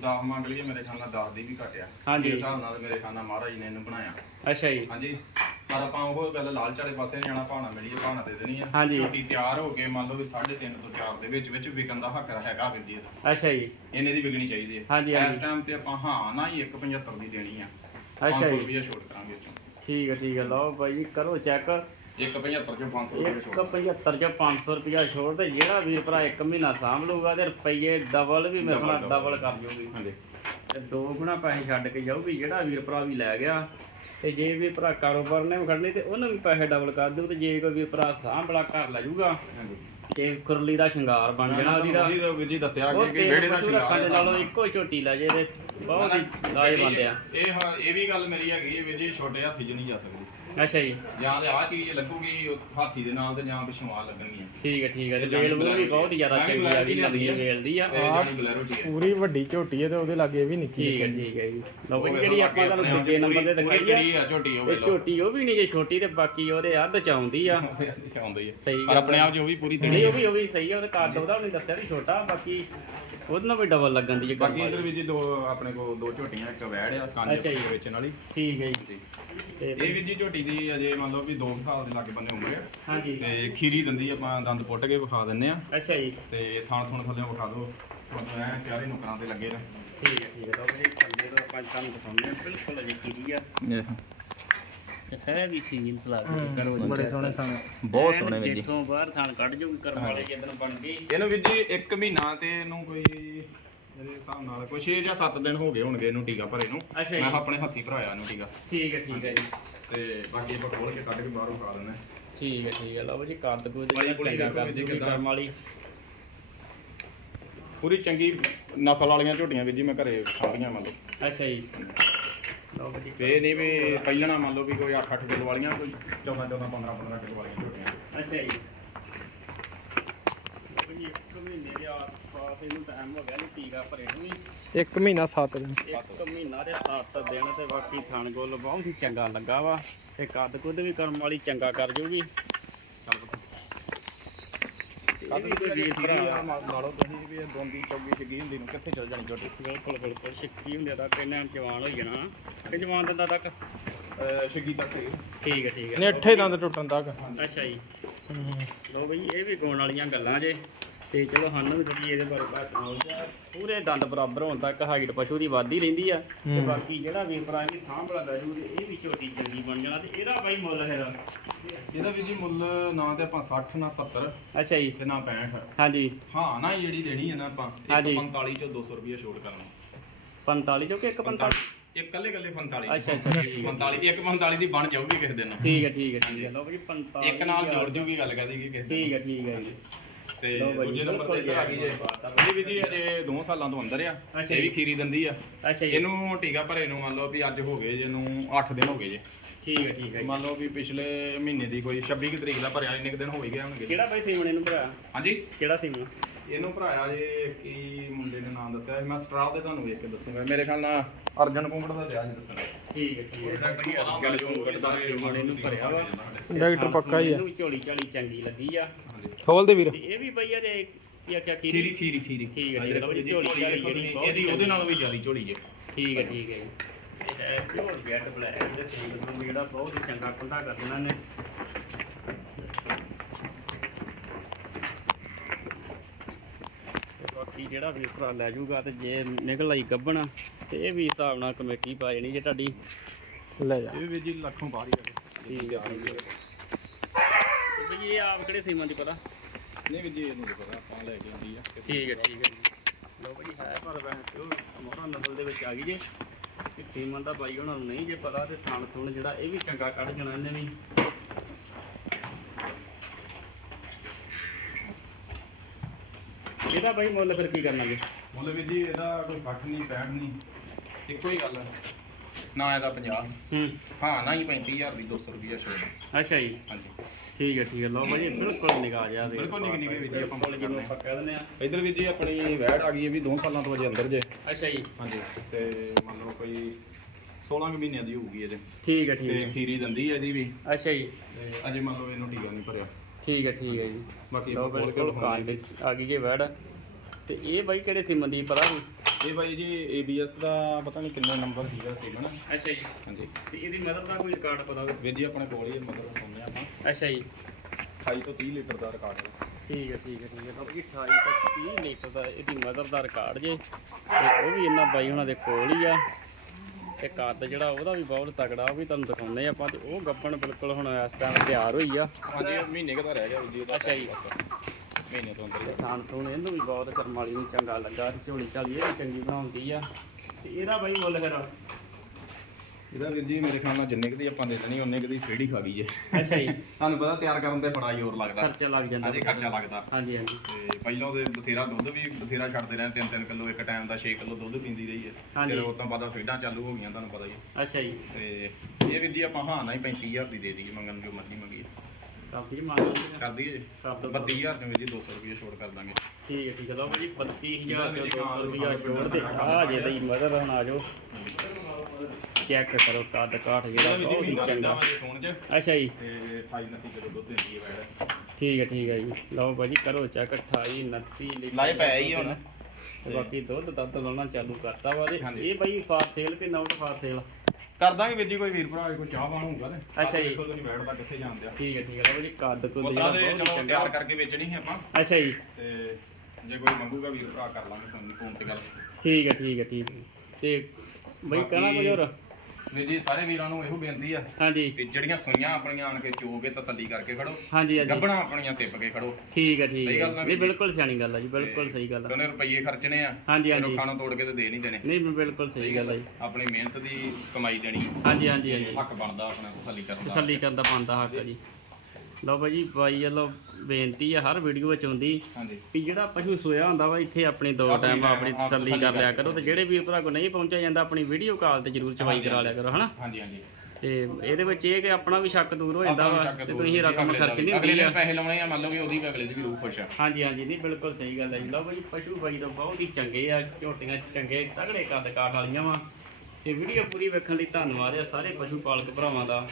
10 ਮੰਗ ਲਈਏ ਮੇਰੇ ਖਿਆਲ ਨਾਲ 10 ਦੀ ਵੀ ਘਟਿਆ। ਹਾਂਜੀ। ਇਸ ਹਿਸਾਬ ਨਾਲ ਮੇਰੇ ਖਿਆਲ ਨਾਲ ਮਹਾਰਾਜ ਨੇ ਇਹਨੂੰ ਬਣਾਇਆ। ਅੱਛਾ ਜੀ। ਹਾਂਜੀ। ਪਰ ਆਪਾਂ ਉਹ ਗੱਲ ਲਾਲਚ ਵਾਲੇ ਪਾਸੇ ਨਹੀਂ ਜਾਣਾ ਭਾਣਾ ਮਿਲੀਏ ਭਾਣਾ ਦੇ ਦੇਣੀ ਆ। ਹਾਂਜੀ। ਝੋਟੀ ਤਿਆਰ ਹੋ ਕੇ ਮੰਨ ਲਓ ਵੀ 3.5 ਤੋਂ 4 ਦੇ ਵਿੱਚ ਵਿੱਚ ਵਿਕਣ ਦਾ ਹੱਕ ਹੈਗਾ ਵੀਰ ਜੀ ਇਹਦਾ। ਅੱਛਾ ਜੀ। ਇਹਨੇ ਦੀ ਵਿਕਣੀ ਚਾਹੀਦੀ ਹੈ ਹਾਂਜੀ, ਹਾਂਜੀ। ਇਸ ਟਾਈਮ ਤੇ ਆਪਾਂ ਹਾਂ ਨਾ ਹੀ 175 ਦੀ ਦੇਣੀ ਆ। ਅੱਛਾ 500 ਜੀ ਰੁਪਏ ਛੋਟ ਕਰਾਂਗੇ ਚੋਂ ਠੀਕ ਹੈ ਠੀਕ ਹੈ ਲਓ ਬਾਈ ਜੀ ਕਰੋ ਚੈੱਕ 175 ਚੋਂ 500 ਰੁਪਏ ਇੱਕ ਛੋਟ 75 ਚ 500 ਰੁਪਿਆ ਛੋੜ ਤੇ ਜਿਹੜਾ ਵੀਰ ਭਰਾ ਇੱਕ ਮਹੀਨਾ ਸਾਂਭ ਲਊਗਾ ਤੇ ਰੁਪਈਏ ਡਬਲ ਵੀ ਮੇਰੇ ਨਾਲ ਡਬਲ ਕਰ ਜਾਊਗੀ ਹਾਂਜੀ। ਤੇ ਦੋ ਗੁਣਾ ਪੈਸੇ ਛੱਡ ਕੇ ਜਾਊਗੀ ਜਿਹੜਾ ਵੀਰ ਭਰਾ ਵੀ ਲੈ ਗਿਆ ਤੇ ਜੇ ਵੀ ਭਰਾ ਕਾਰੋਬਾਰ ਨੇ ਖੜਨੀ ਤੇ ਉਹਨੂੰ ਵੀ ਪੈਸੇ ਡਬਲ ਕਰ ਦਿਓ ਤੇ ਜੇ ਕੋਈ ਵੀਰ ਭਰਾ ਸਾਂਭ ਵਾਲਾ ਘਰ ਲੈ ਜਾਊਗਾ ਹਾਂਜੀ। ਤੇ ਕੁਰਲੀ ਦਾ ਸ਼ਿੰਗਾਰ ਬਣ ਜਾਣਾ ਉਹਦੀ ਦਾ। ਉਹਦੀ ਤਾਂ ਵੀਰ ਜੀ ਦੱਸਿਆ ਕਿ ਵਿਹੜੇ ਦਾ ਸ਼ਿੰਗਾਰ ਨਾਲੋਂ ਇੱਕੋ ਹੀ ਝੋਟੀ ਲੈ ਜੇ ਤੇ ਬਹੁਤ ਹੀ ਲਾਏ ਬੰਦੇ ਆ। ਇਹ ਹਾਂ ਇਹ ਵੀ ਗੱਲ ਮੇਰੀ ਹੈਗੀ ਹੈ ਵੀਰ ਜੀ ਛੋਟੇ ਹਾਥੀ 'ਚ ਨਹੀਂ ਜਾ ਸਕਦੀ। ਅੱਛਾ ਜੀ। ਜਾਂ ਤੇ ਆਹ ਚੀਜ਼ ਲੱਗੂਗੀ ਉਹ ਹਾਥੀ ਦੇ ਨਾਲ ਤੇ ਜਾਂ ਪਿਛੋਂ ਆ ਲੱਗਣਗੀਆਂ। ਠੀਕ ਹੈ ਠੀਕ ਹੈ ਤੇ ਵੇਲ ਵੂਲ ਵੀ ਬਹੁਤ ਹੀ ਜ਼ਿਆਦਾ ਚੰਗੀ ਆ ਗਈ ਲੰਬੀ ਵੇਲ ਦੀ ਆ। ਇਹ ਜਾਨੀ ਬਲੈਰੋ ਜੀ ਹੈ। ਪੂਰੀ ਵੱਡੀ ਝੋਟੀ ਹੈ ਤੇ ਉਹਦੇ ਲਾਗੇ ਇਹ ਵੀ ਨਿੱਕੀ ਠੀਕ ਹੈ ਠੀਕ ਹੈ ਜੀ। ਲਓ ਬਈ ਜਿਹੜੀ ਆਪਾਂ ਤੁਹਾਨੂੰ ਦੂਜੇ ਨੰਬਰ ਤੇ ਦਿਖਾਈ ਆ ਜਿਹੜੀ ਆ ਝੋਟੀ ਉਹ ਇਹ ਵੇਲੋ ਝੋਟੀ ਉਹ ਵੀ ਨਹੀਂ ਜੇ ਛੋਟੀ ਤੇ ਬਾਕੀ ਉਹਦੇ ਅੱਧ ਚ ਆਉਂਦੀ ਆ। ਆਉਂਦਾ ਹੀ ਹੈ ਸਹੀ ਪਰ ਗੱਲ ਆਪਣੇ ਆਪ 'ਚ ਉਹ ਵੀ ਪੂਰੀ ਨਹੀਂ ਉਹ ਵੀ ਉਹ ਵੀ ਸਹੀ ਆ ਉਹਦੇ ਕਾਰਡ ਉਹਦਾ ਉਹਨੇ ਦੱਸਿਆ ਵੀ ਛੋਟਾ ਬਾਕੀ ਉਹਦੇ ਨਾਲ ਵੀ ਡਬਲ ਲੱਗਣ ਦੀ ਜੇ ਬਾਕੀ ਇਧਰ ਵੀ ਜੀ ਦੋ ਆਪਣੇ ਕੋਲ ਦੋ ਝੋਟੀਆਂ ਇੱਕ ਵੈੜ ਆ ਕੰਜ ਅੱਛਾ ਜੀ। ਵੇਚਣ ਵਾਲੀ। ਠੀਕ ਹੈ ਜੀ। ਤੇ ਇਹ ਵੀ ਜੀ ਝੋਟੀ ਦੀ ਅਜੇ ਮੰਨ ਲਓ ਵੀ 2 ਸਾਲ ਦੇ ਲਾਗੇ ਬੰਨੇ ਹੋਣਗੇ ਹਾਂਜੀ। ਤੇ ਖੀਰੀ ਦੰਦੀ ਆਪਾਂ ਦੰਦ ਪੁੱਟ ਕੇ ਵਿਖਾ ਦਿੰਨੇ ਆ। ਅੱਛਾ ਜੀ। ਤੇ ਥਾਂ ਥੁਣ ਥੱਲੇ ਵਿਖਾ ਦਿਓ। ਤੁਹਾਨੂੰ ਐ ਪਿਆਰੇ ਨੁਕਰਾਂ ਤੇ ਲੱਗੇ ਨੇ। ਠੀਕ ਹੈ ਠੀਕ ਹੈ। ਲਓ ਜੀ ਥੱਲੇ ਤੋਂ ਆਪਾਂ ਤੁਹਾਨੂੰ ਦਿਖਾਉਂਦੇ ਹਾਂ ਬਿਲਕੁਲ ਅਜੇ ਕੀ ਆ। ਤੇ ਹੈ ਵੀ ਸੀਨਸ ਲਾ ਕੇ ਕਰੋ ਜੀ ਬੜੇ ਸੋਹਣੇ ਥਾਂ ਬਹੁਤ ਸੋਹਣੇ ਵੀਰ ਜੀ। ਜਿੱਥੋਂ ਬਾਹਰ ਥਾਣ ਕੱਢ ਜੂਗੀ ਕਰਮ ਵਾਲੇ ਜਦੋਂ ਬਣ ਗਈ। ਇਹਨੂੰ ਵੀਰ ਜੀ 1 ਮਹੀਨਾ ਤੇ ਇਹਨੂੰ ਕੋਈ ਮੇਰੇ ਹਿਸਾਬ ਨਾਲ ਕੋਈ 6 ਜਾਂ 7 ਦਿਨ ਹੋ ਗਏ ਹੋਣਗੇ ਇਹਨੂੰ ਟੀਕਾ ਭਰੇ ਨੂੰ। ਮੈਂ ਆਪਣੇ ਹੱਥੀ ਭਰਾਇਆ ਇਹਨੂੰ ਟੀਕਾ। ਠੀਕ ਹੈ ਠੀਕ ਹੈ ਜੀ। ਤੇ ਬਾਕੀ ਆਪਾਂ ਖੋਲ ਕੇ ਕੱਢ ਕੇ ਬਾਹਰੋਂ ਖਾ ਲੈਣਾ ਠੀਕ ਹੈ ਠੀਕ ਹੈ। ਲਓ ਜੀ ਕੱਦ ਬੜੀ ਜਿਹੜਾ ਚੰਗਾ ਕਰ ਜੀ ਦੂਗੀ ਕਿੱਦਾਂ। ਕਰਮ ਵਾਲੀ। ਪੂਰੀ ਚੰਗੀ ਨਸਲ ਵਾਲੀਆਂ ਝੋਟੀਆਂ ਵੀਰ ਜੀ ਮੈਂ ਘਰੇ ਖਾਧੀਆਂ ਮੰਨ ਲਓ। ਅੱਛਾ ਜੀ। ਤੇ ਇਹ ਨਹੀਂ ਵੀ ਪਹਿਲਣਾ ਮੰਨ ਲਓ ਵੀ ਕੋਈ 8-8 ਕਿਲੋ ਵਾਲੀਆਂ ਕੋਈ 14-14 15-15 ਕਿਲੋ ਵਾਲੀਆਂ ਝੋਟੀਆਂ ਅੱਛਾ ਜੀ। ਲਓ ਜੀ ਇੱਕ ਮਹੀਨੇ ਦੇ ਆਸ-ਪਾਸ ਇਹਨੂੰ ਟਾਈਮ ਹੋ ਗਿਆ ਜੀ ਟੀਕਾ ਭਰੇ ਨੂੰ ਵੀ। ਇੱਕ ਮਹੀਨਾ 7 ਦਿਨ। ਇੱਕ ਮਹੀਨਾ ਦੇ 7 ਦਿਨ ਤੇ ਬਾਕੀ ਥਣ ਗੋਲ ਬਹੁਤ ਹੀ ਚੰਗਾ ਲੱਗਾ ਵਾ। ਤੇ ਕੱਦ ਕੁੱਦ ਵੀ ਕਰਮ ਵਾਲੀ ਚੰਗਾ ਕਰ ਜੂਗੀ। ਕੱਦ ਇਹ ਵੀ ਕੋਈ ਵੀਰ ਭਰਾ ਨਾਲੋਂ ਤੁਸੀਂ ਵੀ ਇਹ ਦੋਂਦੀ ਚੌਗੀ ਛੱਗੀ ਹੁੰਦੀ ਨੂੰ ਕਿੱਥੇ ਚਲ ਜਾਣੀ ਝੋਟੀ ਬਿਲਕੁਲ ਬਿਲਕੁਲ ਛਿੱਕੀ ਹੁੰਦੇ ਤੱਕ ਇਹਨਾਂ ਜਵਾਨ ਹੋ ਜਾਣਾ। ਕਿ ਜਵਾਨ ਦਿੰਦਾ ਤੱਕ? ਛੱਗੀ। ਠੀਕ ਹੈ। ਠੀਕ ਹੈ ਨੇਠੇ ਦੰਦ ਟੁੱਟਣ ਤੱਕ। ਅੱਛਾ ਜੀ। ਲੋ ਬਈ ਇਹ ਵੀ ਗੁਣ ਵਾਲੀਆਂ ਗੱਲਾਂ ਜੇ। ਤੇ ਚਲੋ ਸਾਨੂੰ ਵੀ ਥੋੜੀ ਇਹਦੇ ਬਾਰੇ ਘੱਟ knowledge ਆ ਪੂਰੇ ਦੰਦ ਬਰਾਬਰ ਹੋਣ ਤੱਕ ਹਾਈਟ ਪਸ਼ੂ ਦੀ ਵੱਧਦੀ ਰਹਿੰਦੀ ਆ। ਤੇ। ਬਾਕੀ ਜਿਹੜਾ ਵੀ ਭਰਾ ਵੀ ਸਾਂਭਲਾ ਲੈ ਜੂ ਤੇ ਇਹ ਵੀ ਝੋਟੀ ਚੰਗੀ ਬਣ ਜਾਣਾ ਤੇ ਇਹਦਾ ਬਾਈ ਮੁੱਲ ਹੈਗਾ। ਇਹਦਾ ਵੀ ਜੀ ਮੁੱਲ ਨਾ ਤੇ ਆਪਾਂ 60 ਨਾ 70 ਅੱਛਾ ਜੀ। ਤੇ ਨਾ 65 ਹਾਂਜੀ। ਹਾਂ ਨਾ ਜਿਹੜੀ ਦੇਣੀ ਹੈ ਨਾ ਆਪਾਂ ਹਾਂਜੀ। 145 ਚੋਂ 200 ਰੁਪਏ ਛੋੜ ਕਰਨਾ। 45 ਚੋਂ ਕਿ ਇੱਕ 45 ਇੱਕ ਕੱਲੇ ਕੱਲੇ 45 ਅੱਛਾ ਅੱਛਾ ਠੀਕ ਹੈ। 45 ਇੱਕ 45 ਦੀ ਬਣ ਜਾਊਗੀ ਕਿਸੇ ਦਿਨ। ਠੀਕ ਹੈ ਠੀਕ ਹੈ ਠੀਕ ਹੈ। ਲੋ ਬਈ 45 ਇੱਕ ਨਾਲ ਜੋੜ ਜੂਗੀ ਗੱਲ ਕਹਦੀ ਕਿ ਕਿਸੇ ਠੀਕ ਹੈ ਠੀਕ ਹੈ ਜੀ। ਤੇ ਲਓ ਬਾਈ, ਦੂਜੇ ਨੰਬਰ ਤੇ ਇੱਧਰ ਆ ਗਈ ਜੇ। ਇਹ ਵੀ ਜੀ ਅਜੇ 2 ਸਾਲਾਂ ਤੋਂ ਅੰਦਰ ਆ। ਅੱਛਾ ਇਹ ਵੀ ਜੀ। ਖੀਰੀ ਦੰਦੀ ਆ। ਅੱਛਾ ਜੀ। ਇਹਨੂੰ ਟੀਕਾ ਭਰੇ ਨੂੰ ਮੰਨ ਲਓ ਵੀ ਅੱਜ ਹੋ ਗਏ ਜਿਹਨੂੰ 8 ਦਿਨ ਹੋ ਗਏ ਜੇ। ਠੀਕ ਹੈ ਠੀਕ ਹੈ। ਜੀ। ਮੰਨ ਲਓ ਵੀ ਪਿਛਲੇ ਮਹੀਨੇ ਦੀ ਕੋਈ 26 ਕੁ ਤਰੀਕ ਦਾ ਭਰਿਆ ਇੰਨੇ ਕੁ ਦਿਨ ਹੋ ਹੀ ਗਏ ਹੋਣਗੇ। ਕਿਹੜਾ ਬਾਈ ਸੀਮਣ ਇਹਨੂੰ ਭਰਾ? ਹਾਂਜੀ? ਕਿਹੜਾ ਸੀਮਣ ਇਹਨੂੰ ਭਰਾਇਆ ਜੇ ਕੀ ਮੁੰਡੇ ਨੇ ਨਾਮ ਦੱਸਿਆ ਸੀ, ਮੈਂ ਸਟਰਾਪ ਤੇ ਤੁਹਾਨੂੰ ਵੇਖ ਕੇ ਦੱਸੂਗਾ। ਮੇਰੇ ਖਿਆਲ ਨਾਲ ਅਰਜਨ ਕੁੰਗੜ ਦਾ ਦਿਆ ਜੀ ਦੱਸਣਾ। ਠੀਕ ਹੈ ਠੀਕ ਹੈ। ਡਾਕਟਰ ਨੂੰ ਪਤਾ ਹੋਊਗਾ ਜੋ ਸਾਰੇ ਸਾਰੇ ਸੀਮਣ ਇਹਨੂੰ ਭਰਿਆ ਵਾ। ਡਾਕਟਰ ਪੱਕਾ ਹੀ ਆ। ਇਹਨੂੰ ਵੀ ਝੋਲੀ ਝਾਲੀ ਚੰਗੀ ਲੱਗੀ ਆ। ਖੋਲ ਦੇ ਵੀਰ। ਤੇ ਇਹ ਵੀ ਬਈ ਆ ਜੇ ਕੀ ਆਖਿਆ ਖੀਰੀ? ਖੀਰੀ ਖੀਰੀ ਖੀਰੀ। ਠੀਕ ਹੈ, ਠੀਕ ਹੈ, ਲਓ ਜੀ, ਝੋਲੀ ਝੋਲੀ ਜਿਹੜੀ ਬਹੁਤ ਇਹਦੀ ਉਹਦੇ ਨਾਲੋਂ ਵੀ ਜ਼ਿਆਦਾ ਝੋਲੀ ਜੇ ਠੀਕ ਹੈ ਠੀਕ ਹੈ ਜੀ। ਇਹ ਹੈ ਪਿਓਰ ਗੈਟ ਬਲੈਕ ਦੇ ਸੀਮਣ ਨੂੰ ਜਿਹੜਾ ਬਹੁਤ ਹੀ ਚੰਗਾ ਕੁੰਡਾ ਕਰ ਦੇਣਾ ਨੇ। ਬਾਕੀ ਜਿਹੜਾ ਵੀ ਭਰਾ ਲੈ ਜਾਊਗਾ ਤੇ ਜੇ ਨਿਕਲ ਆਈ ਗੱਬਣ ਤੇ ਇਹ ਵੀ ਹਿਸਾਬ ਨਾਲ ਕਮੇਟੀ ਪਾ ਜਾਣੀ ਜੇ ਤੁਹਾਡੀ। ਲੈ ਜਾ। ਇਹ ਵੀ ਵੀਰ ਜੀ ਲੱਖੋਂ ਬਾਹਰ ਹੀ ਆ ਠੀਕ ਤੇ ਬਈ ਇਹ ਆਪ ਕਿਹੜੇ ਸੀਮਨ ਦੀ ਪਤਾ? ਨਹੀਂ ਵੀਰ ਜੀ ਇਹਨੂੰ ਨੀ ਪਤਾ ਆਪਾਂ ਲੈ ਕੇ ਆਉਂਦੀ ਆ। ਠੀਕ ਹੈ ਠੀਕ ਹੈ ਜੀ ਲੋ ਬਈ ਹੈ ਪਰ ਵੈਸੇ ਉਹ ਮੋਹਰਾ ਨਸਲ ਦੇ ਵਿੱਚ ਆ ਗਈ ਜੇ। ਤੇ ਸੀਮਨ ਦਾ ਬਾਈ ਉਹਨਾਂ ਨੂੰ ਨਹੀਂ ਜੇ ਪਤਾ ਤੇ ਥਣ ਥੁਣ ਜਿਹੜਾ ਇਹ ਵੀ ਚੰਗਾ ਕੱਢ ਜਾਣਾ ਇਹਨੇ ਵੀ। ਇਹਦਾ ਬਾਈ ਮੁੱਲ ਫਿਰ ਕੀ ਕਰਨਾਗੇ ਮੁੱਲ ਵੀਰ ਜੀ ਇਹਦਾ ਕੋਈ 60 ਨਹੀਂ 65 ਨਹੀਂ ਇੱਕੋ ਹੀ ਗੱਲ ਹੈ ਨਾ ਇਹਦਾ 50 ਹੂੰ। ਹਾਂ ਨਾ ਹੀ 35000 ਦੀ 200 ਰੁਪਿਆ ਛੋੜ ਅੱਛਾ ਜੀ। ਹਾਂਜੀ। ਠੀਕ ਹੈ ਠੀਕ ਹੈ ਲਓ ਭਾਜੀ ਬਿਲਕੁਲ ਨਿਗਾਹ ਜਾ ਦੇ ਬਿਲਕੁਲ ਨਿੱਕੀ ਨਿੱਕੀ ਵੀਰ ਜੀ ਆਪਾਂ ਬਿਲਕੁਲ ਜਿਹਨੂੰ ਆਪਾਂ ਕਹਿ ਦਿੰਦੇ ਆ। ਇਧਰ ਵੀ ਜੀ ਆਪਣੀ ਵੈੜ ਆ ਗਈ ਹੈ ਵੀ 2 ਸਾਲਾਂ ਤੋਂ ਅਜੇ ਅੰਦਰ ਜੇ। ਅੱਛਾ ਜੀ। ਹਾਂਜੀ ਤੇ ਮੰਨ ਲਓ ਕੋਈ 16 ਕੁ ਮਹੀਨਿਆਂ ਦੀ ਹੋਊਗੀ ਅਜੇ ਠੀਕ ਹੈ ਠੀਕ ਤੇ ਹੈ ਖੀਰੀ ਦਿੰਦੀ ਹੈ ਜੀ ਵੀ। ਅੱਛਾ ਜੀ। ਤੇ ਅਜੇ ਮੰਨ ਲਓ ਇਹਨੂੰ ਟੀਕਾ ਨਹੀਂ ਭਰਿਆ। ਠੀਕ ਹੈ ਠੀਕ ਹੈ ਜੀ। ਬਾਕੀ ਲਓ ਆਪਾਂ ਖੋਲ ਕੇ ਬਿਲਕੁਲ ਦਿਖਾਉਂਦੇ ਕਾਂਡ ਵਿੱਚ ਆ ਗਈ ਜੇ ਵੈੜ। ਤੇ ਇਹ ਬਾਈ ਕਿਹੜੇ ਸਿੰਮਨ ਦੀ ਪਤਾ ਨਹੀਂ ਇਹ ਬਾਈ ਜੀ ABS ਦਾ ਪਤਾ ਨਹੀਂ ਕਿੰਨਾ ਨੰਬਰ ਸੀਗਾ ਸੀਗਾ ਅੱਛਾ ਜੀ। ਹਾਂਜੀ। ਤੇ ਇਹਦੀ ਮਦਰ ਦਾ ਕੋਈ ਰਿਕਾਰਡ ਪਤਾ ਹੋਵੇ? ਵੀਰ ਜੀ ਆਪਣੇ ਕੋਲ ਹੀ ਮਤਲਬ ਪਾਉਂਦੇ ਆਪਾਂ। ਅੱਛਾ ਜੀ। 28 ਤੋਂ 30 ਲੀਟਰ ਦਾ ਰਿਕਾਰਡ ਹੈ। ਠੀਕ ਹੈ ਠੀਕ ਹੈ ਠੀਕ ਹੈ। ਤਾਂ ਵੀ 28 ਤੱਕ 30 ਲੀਟਰ ਦਾ ਇਹਦੀ ਮਦਰ ਦਾ ਰਿਕਾਰਡ ਜੇ। ਤੇ ਉਹ ਵੀ ਇਹਨਾਂ ਬਾਈ ਉਹਨਾਂ ਦੇ ਕੋਲ ਹੀ ਆ। ਤੇ ਕੱਦ ਜਿਹੜਾ ਉਹਦਾ ਵੀ ਬਹੁਤ ਤਕੜਾ ਉਹ ਵੀ ਤੁਹਾਨੂੰ ਦਿਖਾਉਂਦੇ ਆਪਾਂ। ਤੇ ਉਹ ਗੱਬਣ ਬਿਲਕੁਲ ਹੁਣ ਇਸ ਟਾਈਮ ਤਿਆਰ ਹੋਈ ਆ। ਹਾਂਜੀ ਮਹੀਨੇ ਕੁ ਦਾ ਰਹਿ ਗਿਆ ਵੀਰ ਜੀ ਅੱਛਾ ਜੀ। ਮਹੀਨੇ ਤੋਂ ਅੰਦਰ ਹੀ ਖਾਣ ਤੋਂ ਇਹਨੂੰ ਵੀ ਬਹੁਤ ਕਰਮ ਵਾਲੀ ਨੂੰ ਚੰਗਾ ਲੱਗਾ। ਤੇ ਝੋਲੀ ਝਾਲੀ ਇਹ ਵੀ ਚੰਗੀ ਬਣਾਉਂਦੀ ਆ। ਤੇ ਇਹਦਾ ਬਾਈ ਮੁੱਲ ਫਿਰ। ਇਹਦਾ ਵੀਰ ਜੀ ਮੇਰੇ ਖਿਆਲ ਨਾਲ ਜਿੰਨੇ ਕੁ ਦੀ ਆਪਾਂ ਦੇ ਦੇਣੀ ਉਹਨੇ ਕੁ ਦੀ ਫੇੜੀ ਖਾ ਗਈ ਹੈ ਅੱਛਾ ਜੀ। ਤੁਹਾਨੂੰ ਪਤਾ ਤਿਆਰ ਕਰਨ ਤੇ ਬੜਾ ਜ਼ੋਰ ਲੱਗਦਾ। ਖਰਚਾ ਲੱਗ ਜਾਂਦਾ। ਅਜੇ ਖਰਚਾ ਲੱਗਦਾ। ਹਾਂਜੀ ਹਾਂਜੀ। ਤੇ ਪਹਿਲਾਂ ਉਹਦੇ ਬਥੇਰਾ ਦੁੱਧ ਵੀ ਬਥੇਰਾ ਛੱਡਦੇ ਰਹੇ 3-3 ਕਿਲੋ ਇੱਕ ਟਾਈਮ ਦਾ 6 ਕਿਲੋ ਦੁੱਧ ਪੀਂਦੀ ਰਹੀ ਹੈ। ਹਾਂਜੀ। ਫਿਰ ਉਹ ਤੋਂ ਬਾਅਦ ਫੇਡਾਂ ਚਾਲੂ ਹੋ ਗਈਆਂ ਤੁਹਾਨੂੰ ਪਤਾ ਹੀ ਹੈ। ਅੱਛਾ ਜੀ। ਤੇ ਇਹ ਵੀਰ ਜੀ ਆਪਾਂ ਹਾਂ ਨਾ ਹੀ 35000 ਦੀ ਦੇ ਦਈਏ ਮੰਗਣ ਜੋ ਮਰਜ਼ੀ ਮੰਗੀ ਕਾਫੀ ਮੰਗ ਲਈ ਕਰ ਦਈਏ ਕਰ ਦਿਓ। 32000 ਦੇ ਵੀਰ ਜੀ 200 ਰੁਪਏ ਛੋੜ ਕਰ ਦਾਂਗੇ। ਠੀਕ ਹੈ ਠੀਕ ਹੈ। ਲਓ ਭਾਜੀ 32000 ਤੇ 200 ਰੁਪਿਆ ਜੋੜ ਦੇ। ਆ ਜੇ ਦੀ ਮਦਰ ਹੁਣ ਆ ਜਾਓ। ਚੈੱਕ ਕਰੋ ਕੱਦ ਕਾਠ ਜਿਹੜਾ ਬਹੁਤ ਹੀ ਚੰਗਾ। ਫੋਨ 'ਚ। ਅੱਛਾ ਜੀ। ਤੇ 28 29 ਕਿਲੋ ਦੁੱਧ ਦਿੰਦੀ ਹੈ ਵੈੜ ਠੀਕ ਹੈ ਠੀਕ ਹੈ ਜੀ। ਲਓ ਭਾਜੀ ਕਰੋ ਚੈੱਕ। 28 29 ਲੀਟਰ ਲਾਏ ਪੈ ਹੀ ਹੁਣ। ਤੇ ਬਾਕੀ ਦੁੱਧ ਦੱਧ ਲਾਉਣਾ ਚਾਲੂ ਕਰਤਾ ਵਾ ਤੇ ਹਾਂਜੀ। ਇਹ ਭਾਈ ਫਾਰ ਸੇਲ ਕਿ ਨਾਊਟ ਫਾਰ ਸੇਲ ਕਰ ਦਾਂਗੇ ਵੀਰ ਜੀ ਕੋਈ ਵੀਰ ਭਰਾ ਕੋਈ ਚਾਹ ਪਾਣ ਹੋਊਗਾ ਤੇ। ਅੱਛਾ ਜੀ। ਦੇਖੋ ਤੁਸੀਂ ਬੈਠਦਾ ਕਿੱਥੇ ਜਾਂਦੇ ਆ ਠੀਕ ਹੈ ਠੀਕ ਹੈ ਲਓ ਭਾਜੀ ਕੱਦ ਕੁੱਦ ਉਤਰਾ ਜਿਹੜਾ ਦੇ ਬਹੁਤ ਹੀ ਚਲੋ ਚੰਗਾ ਤਿਆਰ ਕਰਕੇ ਵੇਚਣੀ ਹੈ ਆਪਾਂ। ਅੱਛਾ ਜੀ। ਤੇ ਜੇ ਕੋਈ ਮੰਗੂਗਾ ਵੀਰ ਭਰਾ ਕਰ ਲਾਂਗੇ ਫੋਨ ਫੋਨ ਤੇ ਗੱਲ। ਠੀਕ ਹੈ ਠੀਕ ਹੈ ਠੀਕ ਹੈ। ਤੇ ਬਈ ਕਹਿਣਾ ਕੁਝ ਹੋਰ? ਵੀਰ ਜੀ ਸਾਰੇ ਵੀਰਾਂ ਨੂੰ ਇਹੋ ਬੇਨਤੀ ਆ ਹਾਂਜੀ। ਵੀ ਜਿਹੜੀਆਂ ਸੂਈਆਂ ਆਪਣੀਆਂ ਆਣ ਕੇ ਚੋ ਕੇ ਤਸੱਲੀ ਕਰਕੇ ਖੜੋ। ਹਾਂਜੀ ਹਾਂਜੀ। ਗੱਬਣਾ ਆਪਣੀਆਂ ਟਿੱਪ ਕੇ ਖੜੋ। ਠੀਕ ਹੈ ਠੀਕ ਸਹੀ ਗੱਲ ਹੈ ਨਾ ਨਹੀਂ? ਬਿਲਕੁਲ ਸਿਆਣੀ ਗੱਲ ਹੈ ਜੀ ਬਿਲਕੁਲ ਸਹੀ ਗੱਲ ਹੈ ਉਹਨੇ ਰੁਪਈਏ ਖਰਚਣੇ ਆ ਹਾਂਜੀ ਹਾਂਜੀ। ਖਾਣੋਂ ਤੋੜ ਕੇ ਤੇ ਦੇ ਨਹੀਂ ਦੇਣੇ। ਨਹੀਂ ਬਿਲਕੁਲ ਸਹੀ ਗੱਲ ਹੈ ਜੀ। ਆਪਣੀ ਮਿਹਨਤ ਦੀ ਕਮਾਈ ਦੇਣੀ। ਹਾਂਜੀ ਹਾਂਜੀ ਹਾਂਜੀ। ਹੱਕ ਬਣਦਾ ਆਪਣਾ ਤਸੱਲੀ ਕਰਨ ਦਾ। ਤਸੱਲੀ ਕਰਨ ਦਾ ਬੰਦਾ ਹੱਕ ਹੈ ਜੀ। ਲਓ ਭਾਜੀ ਬਾਈ ਵੱਲੋਂ ਬੇਨਤੀ ਆ ਹਰ ਵੀਡੀਓ ਵਿੱਚ ਹੁੰਦੀ ਹਾਂਜੀ। ਵੀ ਜਿਹੜਾ ਪਸ਼ੂ ਸੋਇਆ ਹੁੰਦਾ ਵਾ ਇੱਥੇ ਆਪਣੀ ਦੋ ਟਾਈਮ ਆਪਣੀ ਆਪ ਤਸੱਲੀ ਕਰ ਲਿਆ ਕਰੋ ਤੇ ਜਿਹੜੇ ਵੀਰ ਭਰਾ ਕੋ ਨਹੀਂ ਪਹੁੰਚਿਆ ਜਾਂਦਾ ਆਪਣੀ ਵੀਡੀਓ ਕਾਲ ਤੇ ਜ਼ਰੂਰ ਚਵਾਈ ਕਰਾ ਲਿਆ ਕਰੋ ਹਨਾ? ਹਾਂਜੀ ਹਾਂਜੀ। ਤੇ ਇਹਦੇ ਵਿੱਚ ਇਹ ਕਿ ਆਪਣਾ ਵੀ ਸ਼ੱਕ ਦੂਰ ਹੋ ਜਾਂਦਾ ਵਾ ਤੇ ਤੁਸੀਂ ਰਕਮ ਖਰਚ। ਨਹੀਂ ਹੁੰਦੀ ਆ। ਪੈਸੇ ਲਾਉਣੇ ਆ ਮੰਨ ਲਓ ਵੀ ਉਹਦੀ ਵੀ ਅਗਲੇ ਦੀ ਵੀ ਰੂਹ ਖੁਸ਼ ਆ। ਹਾਂਜੀ ਹਾਂਜੀ ਨਹੀਂ ਬਿਲਕੁਲ ਸਹੀ ਗੱਲ ਹੈ ਜੀ। ਲਓ ਭਾਈ ਪਸ਼ੂ ਬਾਈ ਤਾਂ ਬਹੁਤ ਹੀ ਚੰਗੇ ਆ ਝੋਟੀਆਂ ਚੰਗੇ ਤਗੜੇ ਕੱਦ ਵਾਲੀਆਂ ਵਾ। ਤੇ ਵੀਡੀਓ ਪੂਰੀ ਵੇਖਣ ਲਈ ਧੰਨਵਾਦ ਆ ਸਾਰੇ ਪਸ਼ੂ ਪਾਲਕ ਭਰਾਵਾਂ ਦਾ।